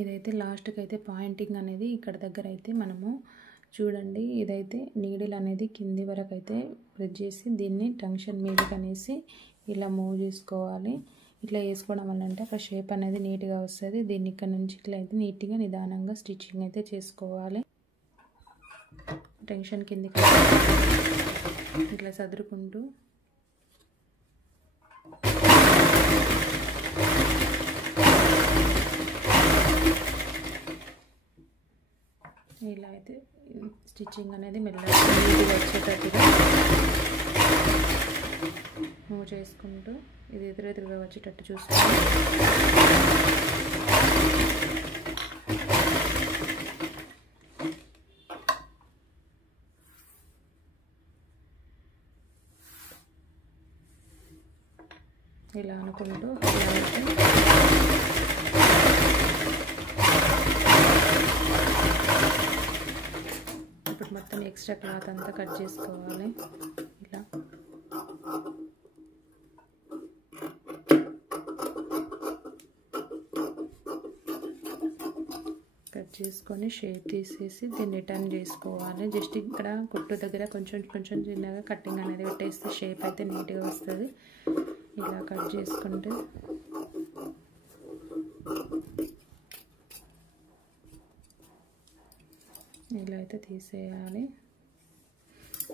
ఇదైతే లాస్ట్కి అయితే పాయింటింగ్ అనేది ఇక్కడ దగ్గర అయితే మనము చూడండి, ఇదైతే నీడిల్ అనేది కింది వరకు అయితే ప్రెస్ చేసి దీన్ని టంక్షన్ మీదకి అనేసి ఇలా మూవ్ చేసుకోవాలి. ఇట్లా వేసుకోవడం వల్ల అంటే అక్కడ షేప్ అనేది నీట్గా వస్తుంది. దీన్ని ఇక్కడ నుంచి ఇట్లా అయితే నీట్గా నిదానంగా స్టిచ్చింగ్ అయితే చేసుకోవాలి. టెన్షన్ కిందికి ఇట్లా సదురుకుంటూ ఇలా అయితే స్టిచ్చింగ్ అనేది మెల్లగా నీట్గా వచ్చేటట్టుగా మూవ్ చేసుకుంటూ ఇది ఎదురెదురుగా వచ్చేటట్టు చూసుకోవాలి. ఇలా అనుకుంటూ ఇప్పుడు మొత్తం ఎక్స్ట్రా క్లాత్ అంతా కట్ చేసుకోవాలి. ఇలా కట్ చేసుకొని షేప్ తీసేసి దీన్ని రిటర్న్ చేసుకోవాలి. జస్ట్ ఇక్కడ కుట్టు దగ్గర కొంచెం కొంచెం చిన్నగా కటింగ్ అనేది పెట్టేస్తే షేప్ అయితే నీట్గా వస్తుంది. ఇలా కట్ చేసుకుంటే ఇలా అయితే తీసేయాలి.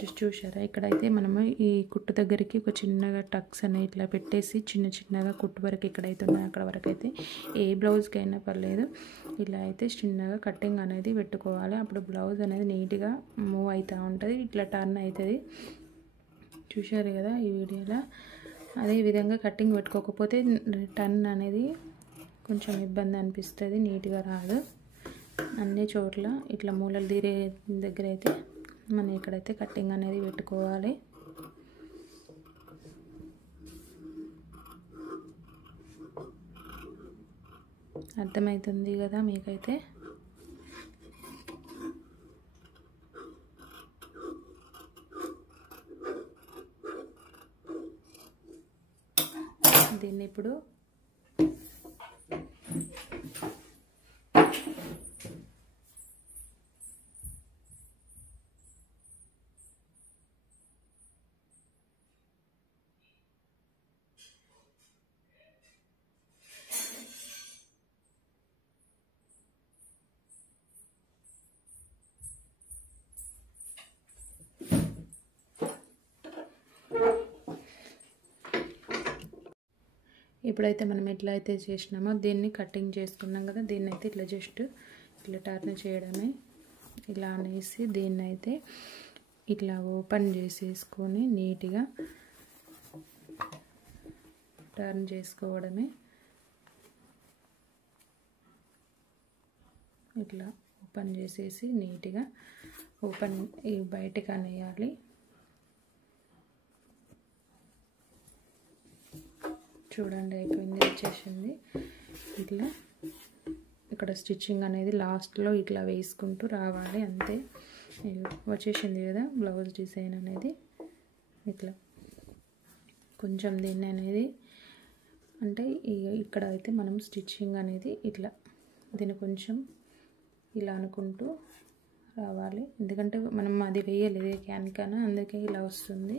జస్ట్ చూసారా, ఇక్కడైతే మనము ఈ కుట్టు దగ్గరికి ఒక చిన్నగా టక్స్ అనేవి ఇట్లా పెట్టేసి చిన్నగా కుట్టు వరకు ఎక్కడైతే ఉన్నాయో అక్కడ వరకు అయితే ఏ బ్లౌజ్కి అయినా పర్లేదు ఇలా అయితే చిన్నగా కటింగ్ అనేది పెట్టుకోవాలి. అప్పుడు బ్లౌజ్ అనేది నీట్గా మూవ్ అవుతూ ఉంటుంది, ఇట్లా టర్న్ అవుతుంది. చూసారు కదా ఈ వీడియోలో. అదేవిధంగా కటింగ్ పెట్టుకోకపోతే టర్న్ అనేది కొంచెం ఇబ్బంది అనిపిస్తుంది, నీట్గా రాదు. అన్ని చోట్ల ఇట్లా మూలలు తీరే దగ్గర అయితే మనం ఇక్కడైతే కటింగ్ అనేది పెట్టుకోవాలి. అర్థమవుతుంది కదా మీకైతే. దీన్ని ఇప్పుడు ఇప్పుడైతే మనం ఎట్లా అయితే చేసినామో దీన్ని కటింగ్ చేసుకున్నాం కదా, దీన్ని అయితే ఇట్లా జస్ట్ ఇట్లా టర్న్ చేయడమే. ఇలా అనేసి దీన్ని అయితే ఇట్లా ఓపెన్ చేసేసుకొని నీట్గా టర్న్ చేసుకోవడమే. ఇట్లా ఓపెన్ చేసేసి నీట్గా ఓపెన్ బయటకు అనేయాలి. చూడండి అయిపోయింది, వచ్చేసింది. ఇట్లా ఇక్కడ స్టిచ్చింగ్ అనేది లాస్ట్లో ఇట్లా వేసుకుంటూ రావాలి, అంతే. వచ్చేసింది కదా బ్లౌజ్ డిజైన్ అనేది. ఇట్లా కొంచెం దీన్ని అనేది అంటే ఇక్కడ అయితే మనం స్టిచ్చింగ్ అనేది ఇట్లా దీన్ని కొంచెం ఇలా అనుకుంటూ రావాలి. ఎందుకంటే మనం అది వేయలేదు క్యాన్కాన, అందుకే ఇలా వస్తుంది.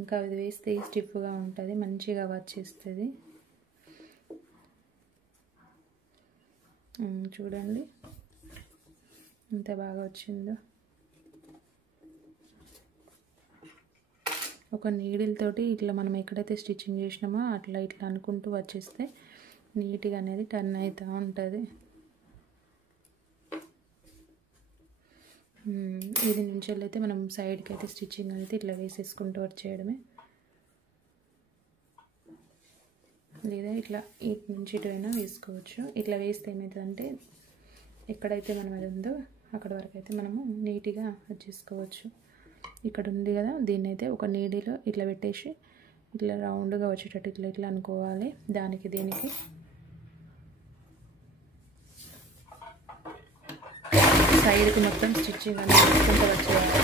ఇంకా అది వేస్తే స్టిఫ్గా ఉంటుంది, మంచిగా వచ్చేస్తుంది. చూడండి ఎంత బాగా వచ్చిందో. ఒక నీడిల్ తోటి ఇట్లా మనం ఎక్కడైతే స్టిచ్చింగ్ చేసినామో అట్లా ఇట్లా అనుకుంటూ వచ్చేస్తే నీట్గా అనేది టర్న్ అవుతూ ఉంటుంది. ఇది నుంచి అయితే మనం సైడ్కి అయితే స్టిచ్చింగ్ అయితే ఇట్లా వేసేసుకుంటూ వచ్చేయడమే, లేదా ఇట్లా ఇటు నుంచి ఇటు అయినా వేసుకోవచ్చు. ఇట్లా వేస్తే ఏమవుతుందంటే ఎక్కడైతే మనం అది ఉందో అక్కడ వరకు అయితే మనము నీట్గా వచ్చేసుకోవచ్చు. ఇక్కడ ఉంది కదా, దీన్ని అయితే ఒక నీడిలో ఇట్లా పెట్టేసి ఇట్లా రౌండ్గా వచ్చేటట్టు ఇట్లా ఇట్లా అనుకోవాలి. దానికి దీనికి సైడ్కి మొత్తం స్టిచ్చింగ్ అనేది వేసుకుంటూ వచ్చేయాలి.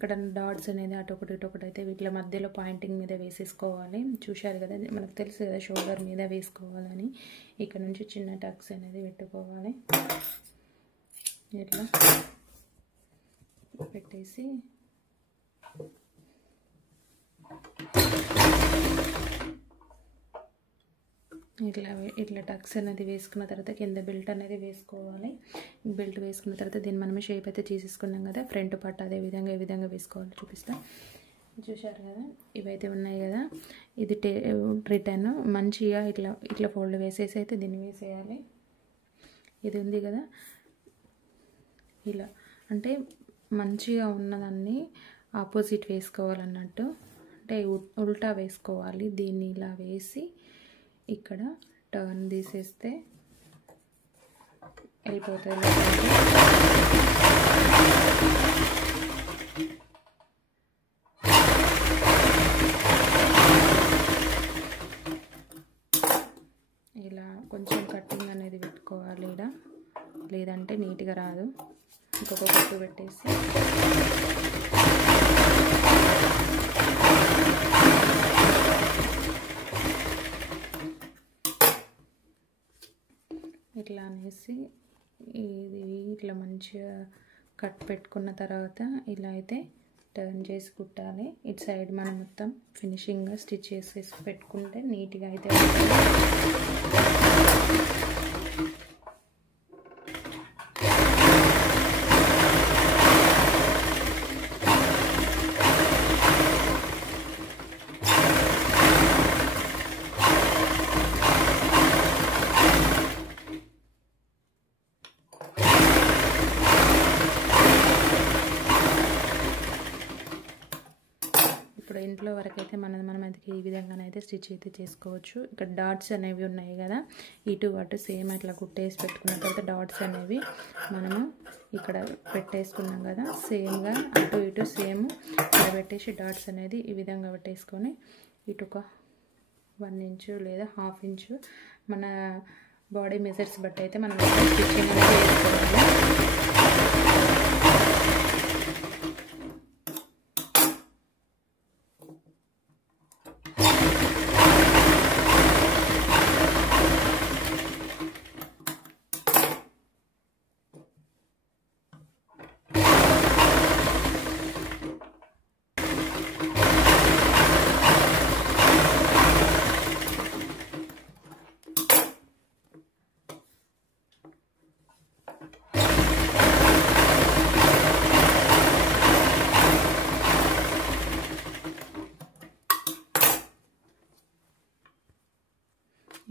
ఇక్కడ డాట్స్ అనేది అటొకటి ఇటొకటి అయితే వీటి మధ్యలో పాయింటింగ్ మీద వేసేసుకోవాలి. చూశారు కదా, మనకు తెలుసు కదా షోల్డర్ మీద వేసుకోవాలని. ఇక్కడ నుంచి చిన్న టక్స్ అనేది పెట్టుకోవాలి. ఇట్లా పెట్టేసి ఇట్లా టక్స్ అనేది వేసుకున్న తర్వాత కింద బెల్ట్ అనేది వేసుకోవాలి. బెల్ట్ వేసుకున్న తర్వాత దీన్ని మనం షేప్ అయితే చేసేసుకున్నాం కదా, ఫ్రంట్ పార్ట్ అదే విధంగా ఏ విధంగా వేసుకోవాలి చూపిస్తాం. చూశారు కదా, ఇవైతే ఉన్నాయి కదా, ఇది రిటర్న్ మంచిగా ఇట్లా ఫోల్డ్ వేసేసి అయితే దీన్ని వేసేయాలి. ఇది ఉంది కదా, ఇలా అంటే మంచిగా ఉన్నదాన్ని ఆపోజిట్ వేసుకోవాలన్నట్టు, అంటే ఉల్టా వేసుకోవాలి. దీన్ని ఇలా వేసి ఇక్కడ టర్న్ తీసేస్తే వెళ్ళిపోతుంది. ఇలా కొంచెం కటింగ్ అనేది పెట్టుకోవాలి ఇక్కడ, లేదంటే నీట్గా రాదు. ఇంకొక కుట్టు పెట్టేసి ఇట్లా అనేసి ఇది ఇట్లా మంచిగా కట్ పెట్టుకున్న తర్వాత ఇలా అయితే టర్న్ చేసి కుట్టాలి. ఇటు సైడ్ మనం మొత్తం ఫినిషింగ్గా స్టిచ్ చేసేసి పెట్టుకుంటే నీట్గా అయితే ఇప్పుడు ఇంట్లో వరకు అయితే మనం అయితే ఈ విధంగానైతే స్టిచ్ అయితే చేసుకోవచ్చు. ఇక్కడ డాట్స్ అనేవి ఉన్నాయి కదా, ఇటు అటు సేమ్ అట్లా కుట్టేసి పెట్టుకున్న తర్వాత డాట్స్ అనేవి మనము ఇక్కడ పెట్టేసుకున్నాం కదా, సేమ్గా అటు ఇటు సేమ్ ఇలా పెట్టేసి డాట్స్ అనేది ఈ విధంగా పెట్టేసుకొని ఇటు ఒక 1 ఇంచు లేదా 1/2 ఇంచు మన బాడీ మెజర్స్ బట్టి అయితే మనం స్టిచ్చింగ్ అనేది వేసుకోవాలి.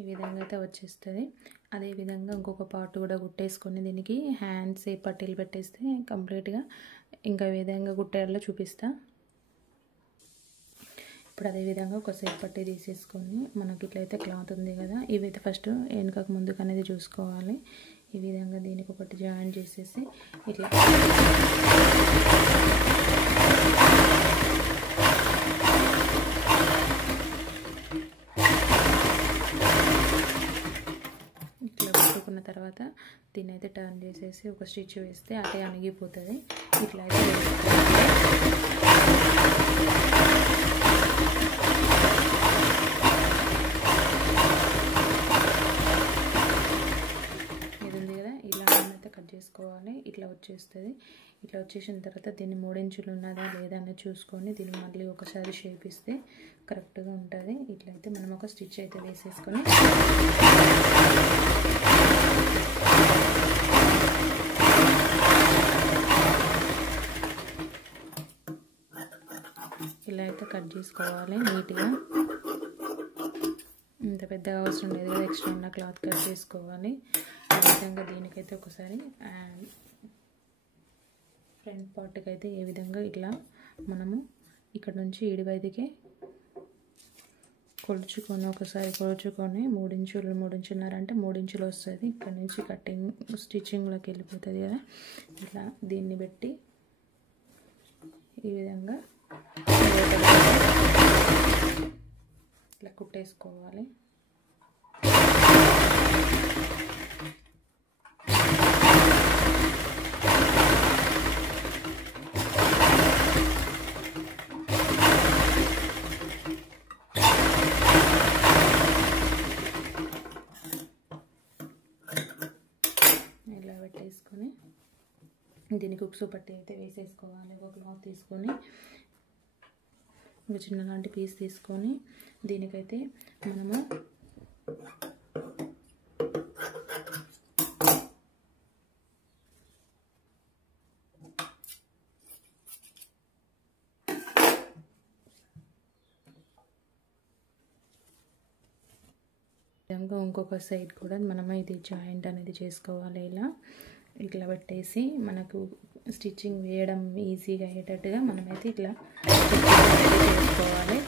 ఈ విధంగా అయితే వచ్చేస్తుంది. అదేవిధంగా ఇంకొక పార్ట్ కూడా కుట్టేసుకొని దీనికి హ్యాండ్స్ పట్టీలు పెట్టేస్తే కంప్లీట్గా ఇంకా విధంగా కుట్టేయాలో చూపిస్తా. ఇప్పుడు అదేవిధంగా ఒక సేపు పట్టీ తీసేసుకొని మనకి ఇట్లయితే క్లాత్ ఉంది కదా, ఇవైతే ఫస్ట్ వెనుకకు ముందుకు అనేది చూసుకోవాలి. ఈ విధంగా దీనికి ఒకటి జాయిన్ చేసేసి ఇట్లా పెట్టుకున్న తర్వాత దీన్ని అయితే టర్న్ చేసేసి ఒక స్టిచ్ వేస్తే అటే అణిగిపోతుంది. ఇట్లా అయితే ఇది ఉంది కదా, ఇలా అయితే కట్ చేసుకోవాలి. ఇట్లా వచ్చేస్తుంది. ఇట్లా వచ్చేసిన తర్వాత దీన్ని 3 ఇంచులు ఉన్నదా లేదా అని చూసుకొని దీన్ని మళ్ళీ ఒకసారి షేప్ ఇస్తే కరెక్ట్గా ఉంటుంది. ఇట్లయితే మనం ఒక స్టిచ్ అయితే వేసేసుకొని ఇలా అయితే కట్ చేసుకోవాలి నీట్గా. ఇంత పెద్దగా అవసరం లేదు కదా, ఎక్స్ట్రా ఉన్న క్లాత్ కట్ చేసుకోవాలి. ఈ విధంగా దీనికైతే ఒకసారి ఫ్రంట్ పార్ట్కి అయితే ఏ విధంగా ఇట్లా మనము ఇక్కడ నుంచి ఇడివైదికి కొలుచుకొని ఒకసారి కొలుచుకొని 3 ఇంచులు 3.5 అంటే 3 ఇంచులు వస్తుంది. ఇక్కడ నుంచి కటింగ్ స్టిచ్చింగ్లోకి వెళ్ళిపోతుంది కదా, ఇట్లా దీన్ని పెట్టి ఈ విధంగా ఇట్లా కుట్టేసుకోవాలి. దీనికి ఉక్సు పట్టి అయితే వేసేసుకోవాలి. ఒక క్లాత్ తీసుకొని ఒక చిన్నలాంటి పీస్ తీసుకొని దీనికైతే మనము ఇంకొక సైడ్ కూడా మనము ఇది జాయింట్ అనేది చేసుకోవాలి. ఇట్లా పెట్టేసి మనకు స్టిచ్చింగ్ వేయడం ఈజీగా అయ్యేటట్టుగా మనమైతే ఇట్లా చేసుకోవాలి.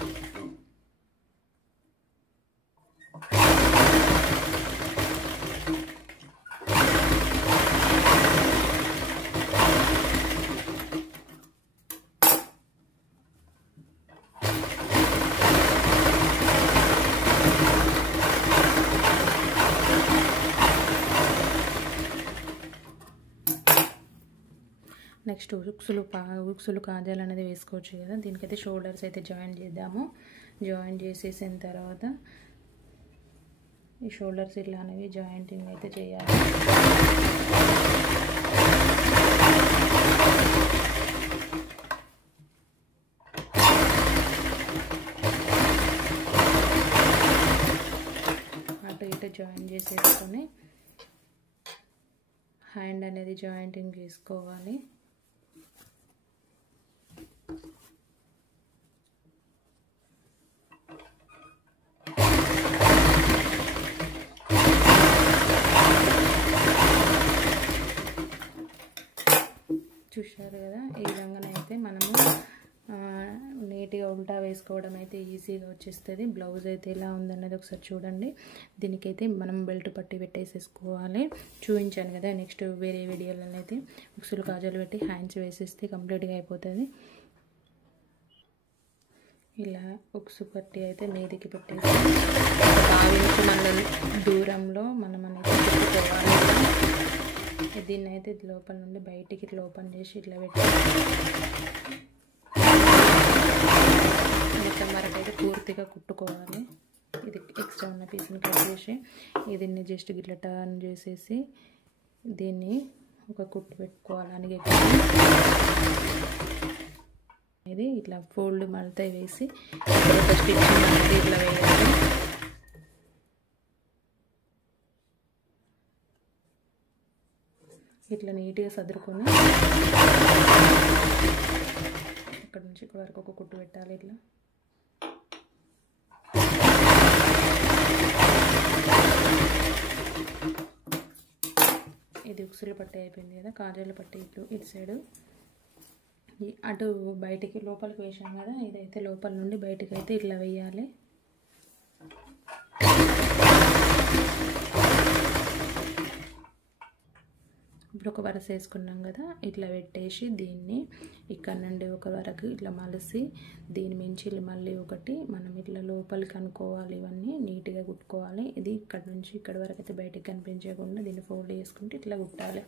నెక్స్ట్ ఉక్సులు కాజాలు అనేది వేసుకోవచ్చు కదా. దీనికైతే షోల్డర్స్ అయితే జాయిన్ చేద్దాము. జాయిన్ చేసేసిన తర్వాత ఈ షోల్డర్స్ ఇట్లా అనేవి జాయింటింగ్ అయితే చేయాలి. అటు ఇటు జాయిన్ చేసేసుకొని హ్యాండ్ అనేది జాయింటింగ్ చేసుకోవాలి. చూశారు కదా, ఈ విధంగానైతే మనము నీట్గా ఉల్టా వేసుకోవడం అయితే ఈజీగా వచ్చేస్తుంది. బ్లౌజ్ అయితే ఎలా ఉందన్నది ఒకసారి చూడండి. దీనికైతే మనం బెల్ట్ పట్టి పెట్టేసేసుకోవాలి. చూపించాను కదా, నెక్స్ట్ వేరే వీడియోలో అయితే ఉక్సులు కాజాలు పెట్టి హ్యాండ్స్ వేసేస్తే కంప్లీట్గా అయిపోతుంది. ఇలా ఉక్సు పట్టి అయితే మీదికి పెట్టేసి 5 ఇంచుల దూరంలో మనం అనేది పెట్టుకోవాలి. దీన్ని అయితే లోపల నుండి బయటికి ఇట్లా ఓపెన్ చేసి ఇట్లా పెట్టి మొత్తం వరకు అయితే పూర్తిగా కుట్టుకోవాలి. ఇది ఎక్స్ట్రా ఉన్న పీస్ని కట్ చేసి దీన్ని జస్ట్ ఇట్లా టర్న్ చేసేసి దీన్ని ఒక కుట్టు పెట్టుకోవాలి. ఇది ఇట్లా ఫోల్డ్ మడత వేసి ఒక స్టిచ్చింగ్ అనేది ఇట్లా వేయాలి. ఇట్లా నీట్గా సదురుకొని ఇక్కడ నుంచి ఇక్కడ వరకు ఒక కుట్టు పెట్టాలి. ఇట్లా ఇది ఉక్సులు పట్టి అయిపోయింది కదా. కాజాలు పట్టి ఇటు సైడు అటు బయటికి లోపలికి వేసాం కదా, ఇదైతే లోపల నుండి బయటికి అయితే ఇట్లా వేయాలి. ఇప్పుడు ఒక వరస వేసుకున్నాం కదా, ఇట్లా పెట్టేసి దీన్ని ఇక్కడ నుండి ఒక వరకు ఇట్లా మలిసి దీని మించి మళ్ళీ ఒకటి మనం ఇట్లా లోపలికి అనుకోవాలి. ఇవన్నీ నీట్గా కుట్టుకోవాలి. ఇది ఇక్కడ నుంచి ఇక్కడ వరకు అయితే బయటికి కనిపించకుండా దీన్ని ఫోల్డ్ చేసుకుంటే ఇట్లా కుట్టాలి.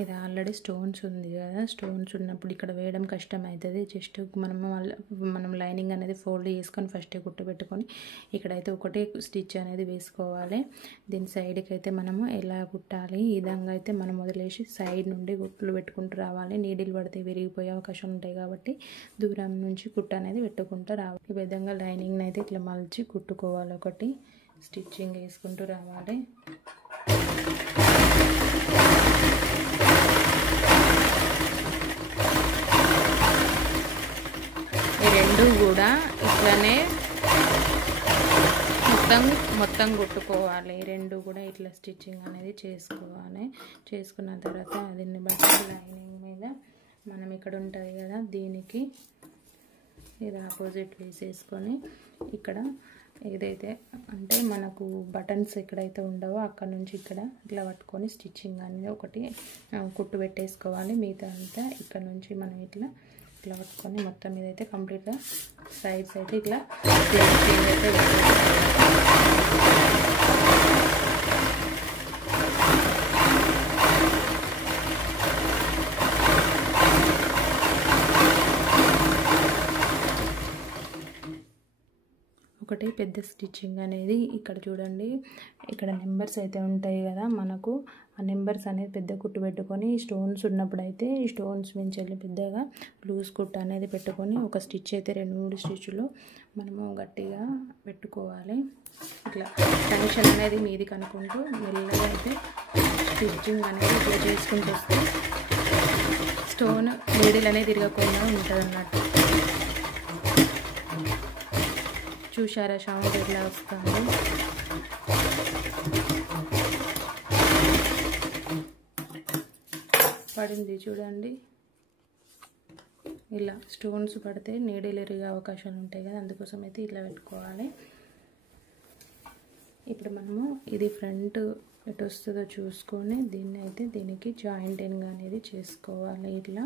ఇది ఆల్రెడీ స్టోన్స్ ఉంది కదా, స్టోన్స్ ఉన్నప్పుడు ఇక్కడ వేయడం కష్టం అవుతుంది. జస్ట్ మనం లైనింగ్ అనేది ఫోల్డ్ చేసుకొని ఫస్ట్ కుట్టు పెట్టుకొని ఇక్కడైతే ఒకటే స్టిచ్ అనేది వేసుకోవాలి. దీని సైడ్కి అయితే మనము ఎలా కుట్టాలి, ఈ విధంగా అయితే మనం వదిలేసి సైడ్ నుండి కుట్లు పెట్టుకుంటూ రావాలి. నీడిల్ పడితే విరిగిపోయే అవకాశం ఉంటాయి కాబట్టి దూరం నుంచి కుట్టు అనేది పెట్టుకుంటూ రావాలి. ఈ విధంగా లైనింగ్ని అయితే ఇట్లా మలిచి కుట్టుకోవాలి. ఒకటి స్టిచ్చింగ్ వేసుకుంటూ రావాలి. ఈ రెండు కూడా ఇట్లానే మొత్తం కుట్టుకోవాలి. రెండు కూడా ఇట్లా స్టిచ్చింగ్ అనేది చేసుకోవాలి. చేసుకున్న తర్వాత దీన్ని బట్టి లైనింగ్ మీద మనం ఇక్కడ ఉంటుంది కదా, దీనికి ఇది ఆపోజిట్ వేసేసుకొని ఇక్కడ ఏదైతే అంటే మనకు బటన్స్ ఎక్కడైతే ఉండవో అక్కడ నుంచి ఇక్కడ ఇట్లా పట్టుకొని స్టిచ్చింగ్ అనేది ఒకటి కుట్టు పెట్టేసుకోవాలి. మిగతా అంతా ఇక్కడ నుంచి మనం ఇట్లా పట్టుకొని మొత్తం మీద అయితే కంప్లీట్గా సైడ్స్ అయితే ఇట్లా స్టిచ్చింగ్ అయితే ఇంకొకటి పెద్ద స్టిచ్చింగ్ అనేది ఇక్కడ చూడండి, ఇక్కడ నెంబర్స్ అయితే ఉంటాయి కదా, మనకు ఆ నెంబర్స్ అనేది పెద్ద కుట్టు పెట్టుకొని స్టోన్స్ ఉన్నప్పుడు అయితే ఈ స్టోన్స్ మించెల్లి పెద్దగా లూజ్ కుట్టు అనేది పెట్టుకొని ఒక స్టిచ్ అయితే 2-3 స్టిచ్లు మనము గట్టిగా పెట్టుకోవాలి. ఇట్లా టెన్షన్ అనేది మీది కనుక్కుంటూ మెల్లగా అయితే స్టిచ్చింగ్ అనేది ఇట్లా చేసుకుంటూ వస్తే స్టోన్ నీడిల్ అనేది తిరగకుండా ఉంటుంది అన్నట్టు. చూసారా సౌండ్ ఎట్లా వస్తుంది? పడింది చూడండి. ఇలా స్టోన్స్ పడితే నీడిల్ ఎరిగే అవకాశాలు ఉంటాయి కదా, అందుకోసం అయితే ఇట్లా పెట్టుకోవాలి. ఇప్పుడు మనము ఇది ఫ్రంట్ ఎటు వస్తుందో చూసుకొని దీనికి జాయింటింగ్ అనేది చేసుకోవాలి. ఇట్లా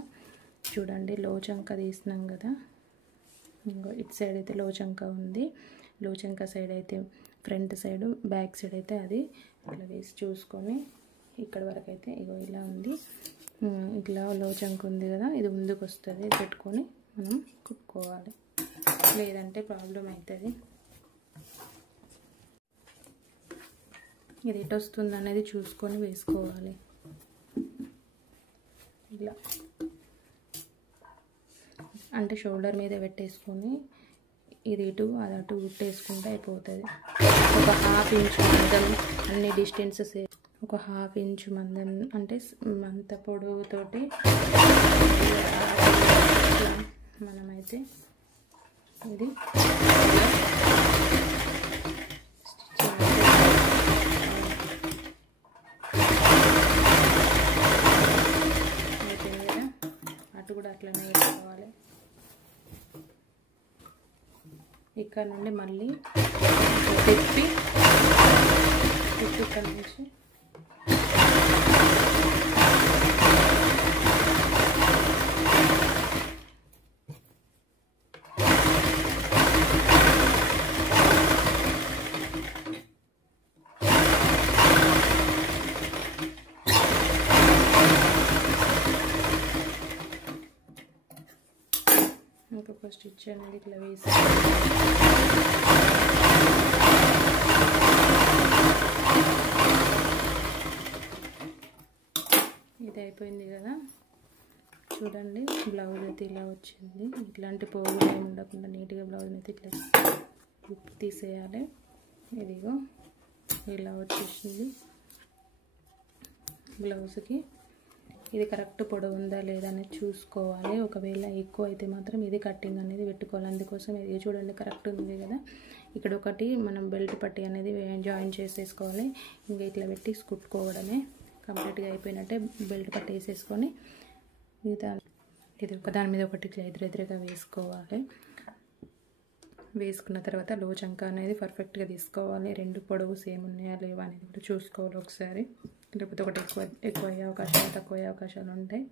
చూడండి, లోచంక తీసినాం కదా, ఇటు సైడ్ అయితే లోచంక ఉంది, లోచంక సైడ్ అయితే ఫ్రంట్ సైడ్ బ్యాక్ సైడ్ అయితే అది ఇట్లా వేసి చూసుకొని ఇక్కడ వరకు అయితే ఇగో ఇలా ఉంది. ఇట్లా లోచంక ఉంది కదా, ఇది ముందుకు వస్తుంది, పెట్టుకొని మనం కుట్టుకోవాలి, లేదంటే ప్రాబ్లం అవుతుంది. ఇది ఎటు వస్తుంది అనేది చూసుకొని వేసుకోవాలి. ఇలా అంటే షోల్డర్ మీద పెట్టేసుకొని ఇది ఇటు అది అటు కుట్టేసుకుంటే అయిపోతుంది. ఒక 1/2 ఇంచ్ మందం అన్ని డిస్టెన్సెస్, ఒక 1/2 ఇంచ్ మందం అంటే మంత పొడవుతోటి మనమైతే ఇది అయిపోయింది కదా, అటు కూడా అట్లనే వేసుకోవాలి. ఇక్కడ నుండి మళ్ళీ తిప్పి ఇక్కడ నుంచి ఇంకొక స్టిచ్ అనేది ఇట్లా వేసి ఇది అయిపోయింది కదా. చూడండి, బ్లౌజ్ అయితే ఇలా వచ్చింది. ఇట్లాంటి పోగులు ఏమి ఉండకుండా నీట్గా బ్లౌజ్ అయితే ఇట్లా తీసేయాలి. ఇదిగో ఇలా వచ్చేసింది బ్లౌజ్కి. ఇది కరెక్ట్ పొడవు ఉందా లేదా అనేది చూసుకోవాలి. ఒకవేళ ఎక్కువ అయితే మాత్రం ఇది కట్టింగ్ అనేది పెట్టుకోవాలి. అందుకోసం ఇది చూడండి కరెక్ట్ ఉంది కదా. ఇక్కడ ఒకటి మనం బెల్ట్ పట్టి అనేది జాయిన్ చేసేసుకోవాలి. ఇంకా ఇట్లా పెట్టి కుట్టుకోవడమే, కంప్లీట్గా అయిపోయినట్టే. బెల్ట్ పట్టి వేసేసుకొని ఇది ఒకదాని మీద ఒకటి ఇట్లా ఎదురెదురుగా వేసుకోవాలి. వేసుకున్న తర్వాత లోచంక అనేది పర్ఫెక్ట్గా తీసుకోవాలి. 2 పొడవు సేమ్ ఉన్నాయా లేవా అనేది కూడా చూసుకోవాలి ఒకసారి, లేకపోతే ఒకటి ఎక్కువ అయ్యే అవకాశాలు తక్కువ అయ్యే అవకాశాలు ఉంటాయి.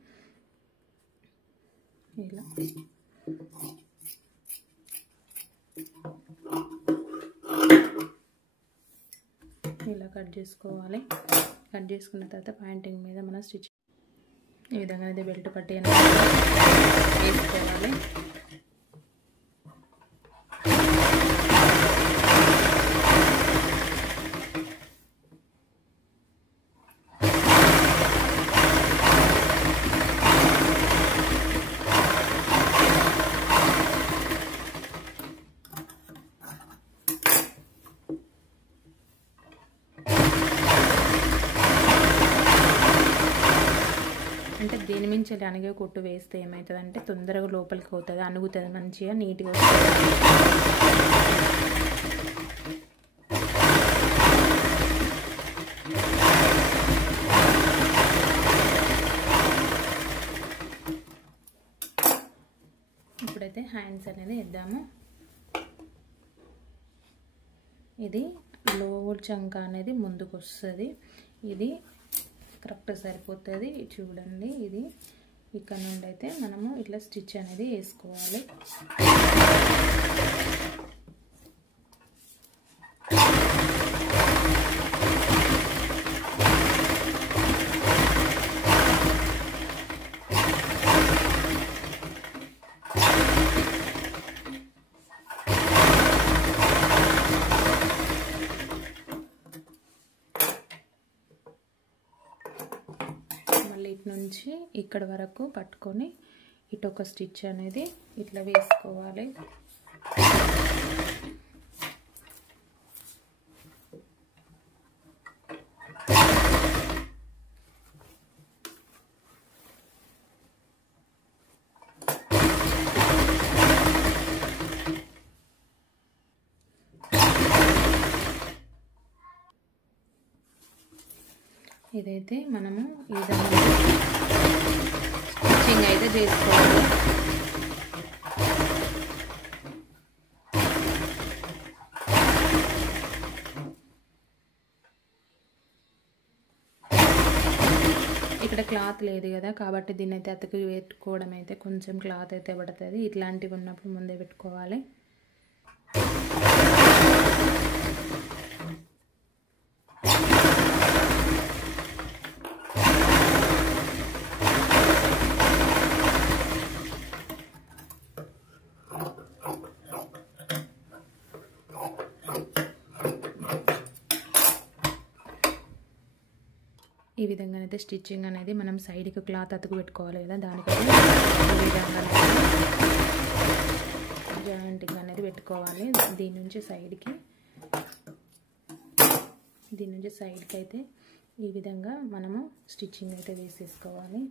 ఇలా కట్ చేసుకోవాలి. కట్ చేసుకున్న తర్వాత పాయింటింగ్ మీద మనం స్టిచ్ ఈ విధంగా అయితే బెల్ట్ పట్టి అనేది వేసుకోవాలి. అంటే దీని మించి అనిగే కుట్టు వేస్తే ఏమవుతుందంటే తొందరగా లోపలికి పోతుంది, అనుగుతుంది, మంచిగా నీట్గా వస్తుంది. ఇప్పుడైతే హ్యాండ్స్ అనేది వేద్దాము. ఇది లోవర్ చంక అనేది ముందుకు వస్తుంది, ఇది కరెక్ట్ సరిపోతుంది. చూడండి, ఇది ఇక్కడ నుండి అయితే మనము ఇట్లా స్టిచ్ అనేది వేసుకోవాలి. నుంచి ఇక్కడ వరకు పట్టుకొని ఇటు ఒక స్టిచ్ అనేది ఇట్లా వేసుకోవాలి. ఇదైతే మనము ఈ విధంగా స్టిచ్చింగ్ అయితే చేసుకోవాలి. ఇక్కడ క్లాత్ లేదు కదా కాబట్టి దీన్ని అయితే అతికి పెట్టుకోవడం అయితే కొంచెం క్లాత్ అయితే పడుతుంది. ఇట్లాంటివి ఉన్నప్పుడు ముందే పెట్టుకోవాలి. ఈ విధంగా అయితే స్టిచ్చింగ్ అనేది మనం సైడ్కి క్లాత్ అతుకు పెట్టుకోవాలి కదా, దానికైతే ఈ విధంగా జాయింటింగ్ అనేది పెట్టుకోవాలి. దీని నుంచి సైడ్కి అయితే ఈ విధంగా మనము స్టిచ్చింగ్ అయితే వేసేసుకోవాలి.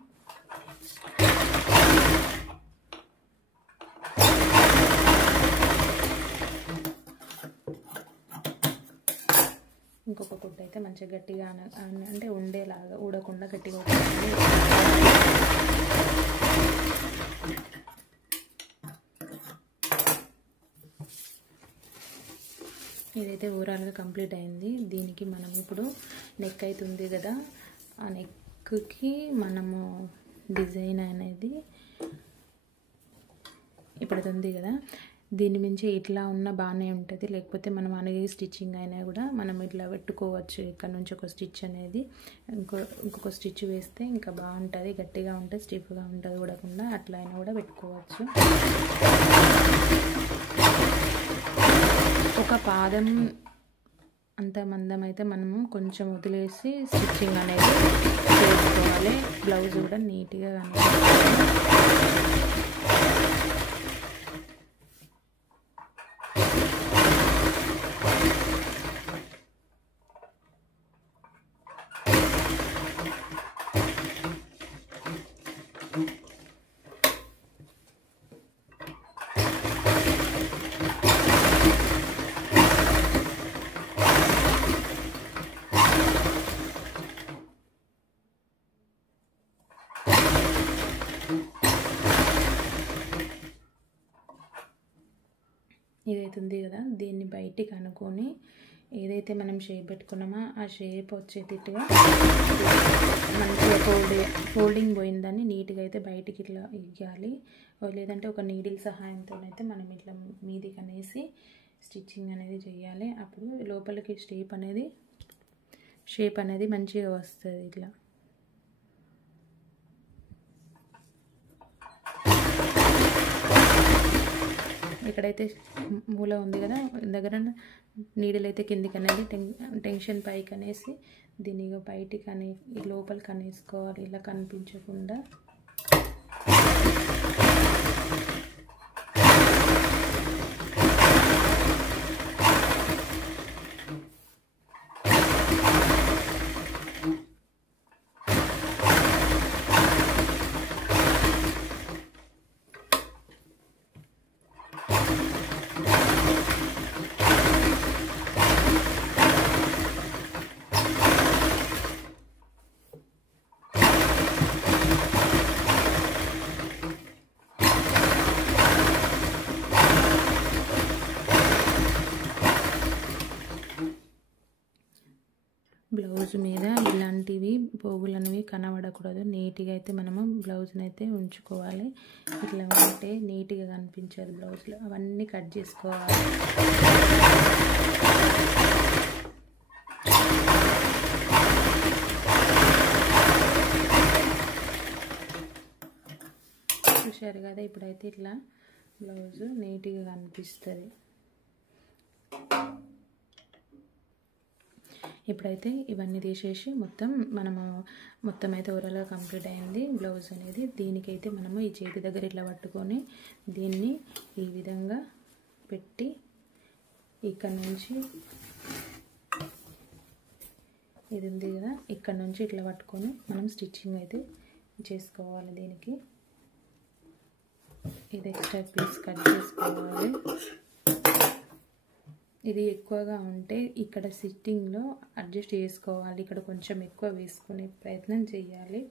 ఇంకొక కుట్ట అయితే మంచిగా గట్టిగా అంటే ఉండేలాగా ఊడకుండా గట్టిగా ఇదైతే ఓవరాల్గా కంప్లీట్ అయింది. దీనికి మనం ఇప్పుడు నెక్ అయితే ఉంది కదా, ఆ నెక్కి మనము డిజైన్ అనేది ఇప్పుడు ఉంది కదా, దీని మించి ఇట్లా ఉన్న బాగానే ఉంటుంది. లేకపోతే మనం అనేది స్టిచ్చింగ్ అయినా కూడా మనం ఇట్లా పెట్టుకోవచ్చు. ఇక్కడ నుంచి ఒక స్టిచ్ అనేది ఇంకొక స్టిచ్ వేస్తే ఇంకా బాగుంటుంది, గట్టిగా ఉంటుంది, స్టిఫ్గా ఉంటుంది, ఊడకుండా అట్లా అయినా కూడా పెట్టుకోవచ్చు. ఒక పాదం అంత మందం అయితే మనము కొంచెం వదిలేసి స్టిచ్చింగ్ అనేది చేసుకోవాలి. బ్లౌజ్ కూడా నీట్గా కనిపిస్తుంది. ఇదైతే ఉంది కదా, దీన్ని బయటికి అనుకొని ఏదైతే మనం షేప్ పెట్టుకున్నామో ఆ షేప్ వచ్చేటట్టుగా మంచిగా ఫోల్డింగ్ పోయిందని నీట్గా అయితే బయటికి ఇట్లా ఇవ్వాలి. లేదంటే ఒక నీడిల్ సహాయంతో అయితే మనం ఇట్లా మీదికి అనేసి స్టిచ్చింగ్ అనేది చేయాలి. అప్పుడు లోపలికి షేప్ అనేది మంచిగా వస్తుంది. ఇట్లా ఇక్కడైతే మూల ఉంది కదా, దగ్గర నీడిల్ అయితే కిందికి అనేది టెన్షన్ పైకి అనేసి దీన్ని బయటికి లోపలికి అనేసుకోవాలి, ఇలా కనిపించకుండా. బ్లౌజ్ మీద ఇలాంటివి పోగులనేవి కనబడకూడదు. నీట్గా అయితే మనము బ్లౌజ్ని అయితే ఉంచుకోవాలి. ఇట్లా ఉంటే నీట్గా కనిపించదు బ్లౌజ్లో. అవన్నీ కట్ చేసుకోవాలి. చూశారు కదా, ఇప్పుడైతే ఇట్లా బ్లౌజ్ నీట్గా కనిపిస్తుంది. ఇప్పుడైతే ఇవన్నీ తీసేసి మొత్తం అయితే ఓవరాల్గా కంప్లీట్ అయింది బ్లౌజ్ అనేది. దీనికైతే మనము ఈ చేతి దగ్గర ఇట్లా పట్టుకొని దీన్ని ఈ విధంగా పెట్టి ఇక్కడ నుంచి ఇది ఉంది కదా, ఇక్కడ నుంచి ఇట్లా పట్టుకొని మనం స్టిచ్చింగ్ అయితే చేసుకోవాలి. దీనికి ఇది ఎక్స్ట్రా పీస్ కట్ చేసుకోవాలి. ఇది ఎక్కువగా ఉంటే ఇక్కడ సిట్టింగ్లో అడ్జస్ట్ చేసుకోవాలి. ఇక్కడ కొంచెం ఎక్కువ వేసుకునే ప్రయత్నం చేయాలి.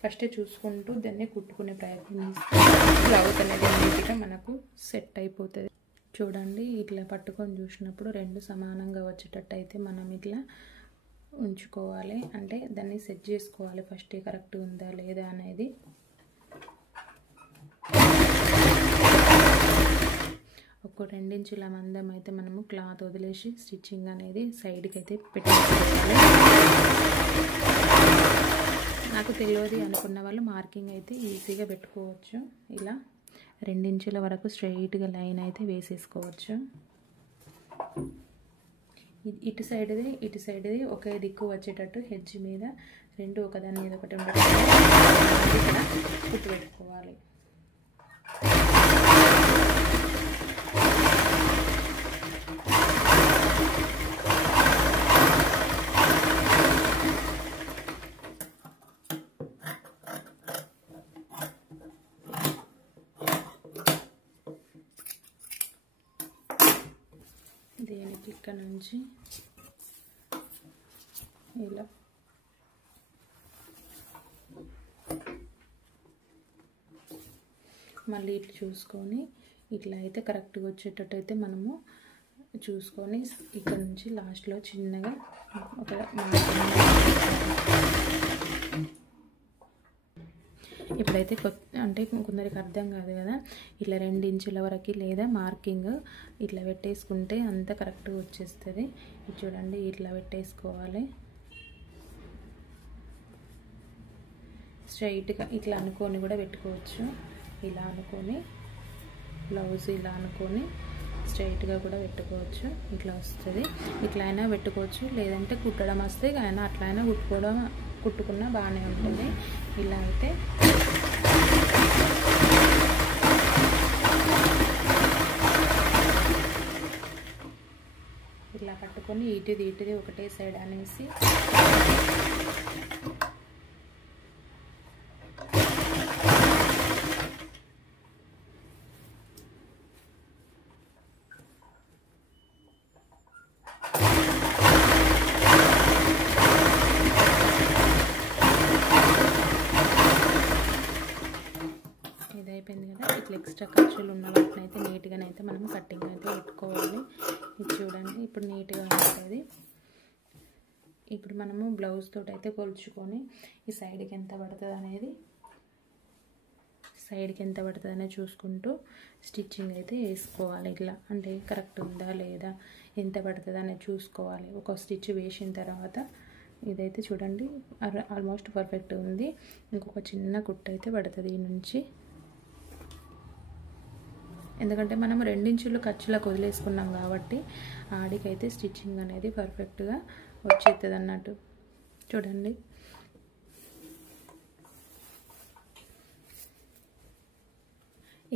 ఫస్ట్ చూసుకుంటూ దాన్ని కుట్టుకునే ప్రయత్నం చేస్తే బ్లౌజ్ అనేది నీట్గా మనకు సెట్ అయిపోతుంది. చూడండి, ఇట్లా పట్టుకొని చూసినప్పుడు రెండు సమానంగా వచ్చేటట్టు అయితే మనం ఇట్లా ఉంచుకోవాలి. అంటే దాన్ని సెట్ చేసుకోవాలి ఫస్ట్ కరెక్ట్గా ఉందా లేదా అనేది. ఒక 2 ఇంచుల మందం అయితే మనము క్లాత్ వదిలేసి స్టిచ్చింగ్ అనేది సైడ్కి అయితే పెట్టుకోవాలి. నాకు తెలియదు అనుకున్న వాళ్ళు మార్కింగ్ అయితే ఈజీగా పెట్టుకోవచ్చు. ఇలా 2 ఇంచుల వరకు స్ట్రైట్గా లైన్ అయితే వేసేసుకోవచ్చు. ఇటు సైడ్ది ఒకే దిక్కు వచ్చేటట్టు హెడ్జ్ మీద రెండు ఒకదాని మీద ఒకటి ఇక్కడ కుట్టు పెట్టుకోవాలి. దీనికి ఇక్కడ నుంచి ఇలా మళ్ళీ ఇట్లా చూసుకొని ఇట్లా అయితే కరెక్ట్గా వచ్చేటట్టు అయితే మనము చూసుకొని ఇక్కడ నుంచి లాస్ట్లో చిన్నగా ఒక ఇప్పుడైతే అంటే కొందరికి అర్థం కాదు కదా, ఇట్లా 2 ఇంచుల వరకు లేదా మార్కింగ్ ఇట్లా పెట్టేసుకుంటే అంత కరెక్ట్గా వచ్చేస్తుంది. ఇది చూడండి, ఇట్లా పెట్టేసుకోవాలి. స్ట్రైట్గా ఇట్లా అనుకొని కూడా పెట్టుకోవచ్చు. ఇలా అనుకొని బ్లౌజ్ ఇలా అనుకొని స్ట్రైట్గా కూడా పెట్టుకోవచ్చు. ఇట్లా వస్తుంది. ఇట్లా అయినా పెట్టుకోవచ్చు, లేదంటే కుట్టడం వస్తే అయినా అట్లా అయినా కుట్టుకున్నా బాగానే ఉంటుంది. ఇలా అయితే ఇలా పట్టుకొని ఇటుది ఒకటే సైడ్ అనేసి అయిపోయింది కదా. ఇట్లా ఎక్స్ట్రా ఖర్చులు ఉన్న వాటిని అయితే నీట్గానైతే మనం కటింగ్ అయితే పెట్టుకోవాలి. ఇది చూడండి, ఇప్పుడు నీట్గా ఉంటుంది. ఇప్పుడు మనము బ్లౌజ్ తోటి అయితే కొలుచుకొని ఈ సైడ్కి ఎంత పడుతుంది అనేది చూసుకుంటూ స్టిచ్చింగ్ అయితే వేసుకోవాలి. ఇట్లా అంటే కరెక్ట్ ఉందా లేదా, ఎంత పడుతుంది అనేది చూసుకోవాలి. ఒక స్టిచ్ వేసిన తర్వాత ఇదైతే చూడండి ఆల్మోస్ట్ పర్ఫెక్ట్ ఉంది. ఇంకొక చిన్న కుట్టు అయితే పడుతుంది ఈ నుంచి. ఎందుకంటే మనం 2 ఇంచులు ఖర్చులకు వదిలేసుకున్నాం కాబట్టి ఆడికైతే స్టిచ్చింగ్ అనేది పర్ఫెక్ట్గా వచ్చేస్తుంది అన్నట్టు. చూడండి,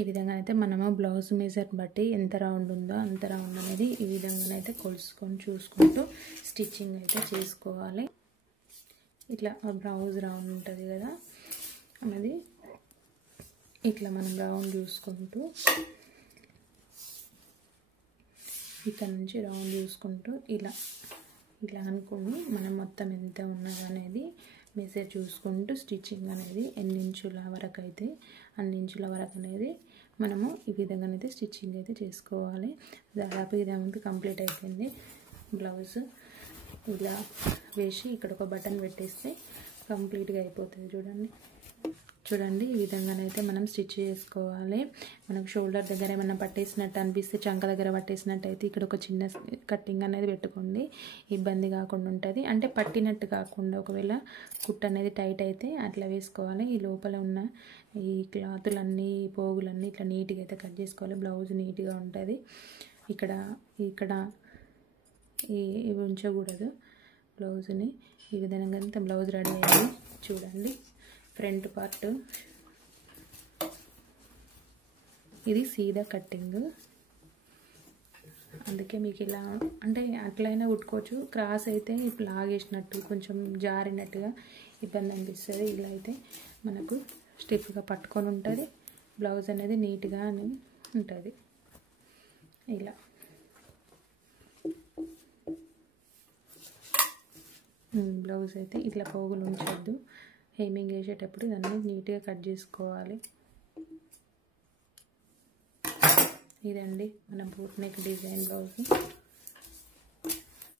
ఈ విధంగా అయితే మనము బ్లౌజ్ మెజర్ బట్టి ఎంత రౌండ్ ఉందో అంత రౌండ్ అనేది ఈ విధంగానైతే కొలుసుకొని చూసుకుంటూ స్టిచ్చింగ్ అయితే చేసుకోవాలి. ఇట్లా బ్లౌజ్ రౌండ్ ఉంటుంది కదా, అది ఇట్లా మనం రౌండ్ చూసుకుంటూ ఇక్కడ నుంచి రౌండ్ చూసుకుంటూ ఇలా అనుకుని మనం మొత్తం ఎంత ఉన్నది అనేది మెజర్ చూసుకుంటూ స్టిచ్చింగ్ అనేది ఎన్ని ఇంచుల వరకు అయితే అన్ని ఇంచుల వరకు అనేది మనము ఈ విధంగా అయితే స్టిచ్చింగ్ అయితే చేసుకోవాలి. దాదాపు ఇదంతా కంప్లీట్ అయిపోయింది. బ్లౌజ్ ఇలా వేసి ఇక్కడ ఒక బటన్ పెట్టేస్తే కంప్లీట్గా అయిపోతుంది. చూడండి ఈ విధంగానైతే మనం స్టిచ్ చేసుకోవాలి. మనకు షోల్డర్ దగ్గర ఏమైనా పట్టేసినట్టు అనిపిస్తే, చంక దగ్గర పట్టేసినట్టు అయితే ఇక్కడ ఒక చిన్న కట్టింగ్ అనేది పెట్టుకోండి, ఇబ్బంది కాకుండా ఉంటుంది. అంటే పట్టినట్టు కాకుండా ఒకవేళ కుట్టు అనేది టైట్ అయితే అట్లా వేసుకోవాలి. ఈ లోపల ఉన్న ఈ క్లాతులన్నీ పోగులన్నీ ఇట్లా నీట్గా అయితే కట్ చేసుకోవాలి. బ్లౌజ్ నీట్గా ఉంటుంది. ఇక్కడ ఇవి ఉంచకూడదు. బ్లౌజ్ని ఈ విధంగా అంతా బ్లౌజ్ రెడీ అయ్యింది. చూడండి ఫ్రంట్ పార్ట్ ఇది సీదా కట్టింగ్, అందుకే మీకు ఇలా అంటే అట్లయినా కుట్టుకోవచ్చు. క్రాస్ అయితే ఇప్పుడు లాగేసినట్టు కొంచెం జారినట్టుగా ఇబ్బంది అనిపిస్తుంది. ఇలా అయితే మనకు స్టిఫ్గా పట్టుకొని ఉంటుంది, బ్లౌజ్ అనేది నీట్గా ఉంటుంది. ఇలా బ్లౌజ్ అయితే ఇట్లా పోగులు ఉంచొద్దు, హెమ్మింగ్ వేసేటప్పుడు దాన్ని నీట్గా కట్ చేసుకోవాలి. ఇదండి మన బోట్ నెక్ డిజైన్ బ్లౌజ్.